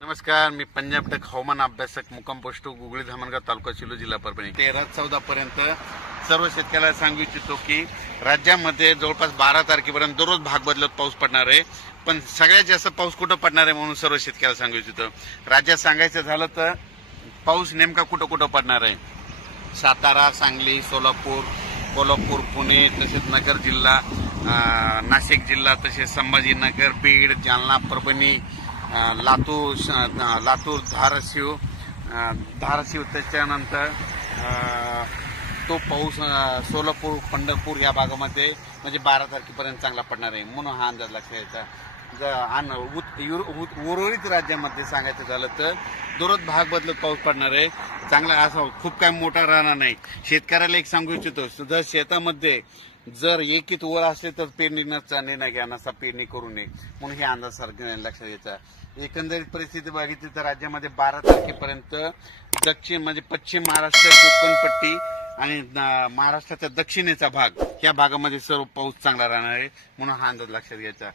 नमस्कार, मी पंजाब टेक हवामान अभ्यासक मुक्काम पोस्ट गुगळी धामणगाव तालुका शिलो जिल्हा परभणी 13-14 पर्यंत सर्व शेतकऱ्याला सांगू इच्छितो की राज्यामध्ये जवळपास 12 तारखेपर्यंत दररोज भाग बदलत पाऊस पडणार आहे. पण सगळ्यात जास्त पाऊस कुठं पडणार आहे म्हणून सर्व शेतकऱ्याला सांगू इच्छितो. राज्यात सांगायचं झालं तर पाऊस नेमका कुठं कुठं पडणार आहे. सातारा, सांगली, सोलापूर, कोल्हापूर, पुणे, तसेच नगर जिल्हा, नाशिक जिल्हा, तसेच संभाजीनगर, बीड, जालना, परभणी, लातूर, धाराशिव त्याच्यानंतर तो पाऊस सोलापूर, पंढरपूर या भागामध्ये म्हणजे 12 तारखेपर्यंत चांगला पडणार आहे म्हणून हा अंदाज लक्षात घ्यायचा. उर्वरित राज्यामध्ये सांगायचं झालं तर दररोज भाग बदलत पाऊस पडणार आहे. चांगला असा खूप काय मोठा राहणार नाही. शेतकऱ्याला एक सांगू इच्छितो, जर शेतामध्ये जर एकीत वर असले तर पेरणीचा निर्णय घ्या, नसा पेरणी करू नये म्हणून हे अंदाज सारखं लक्षात घ्यायचा. एकंदरीत परिस्थिती बघितली तर राज्यामध्ये 12 तारखेपर्यंत दक्षिण म्हणजे पश्चिम महाराष्ट्र, कोकणपट्टी आणि महाराष्ट्राच्या दक्षिणेचा भाग या भागामध्ये सर्व पाऊस चांगला राहणार आहे म्हणून हा अंदाज लक्षात घ्यायचा.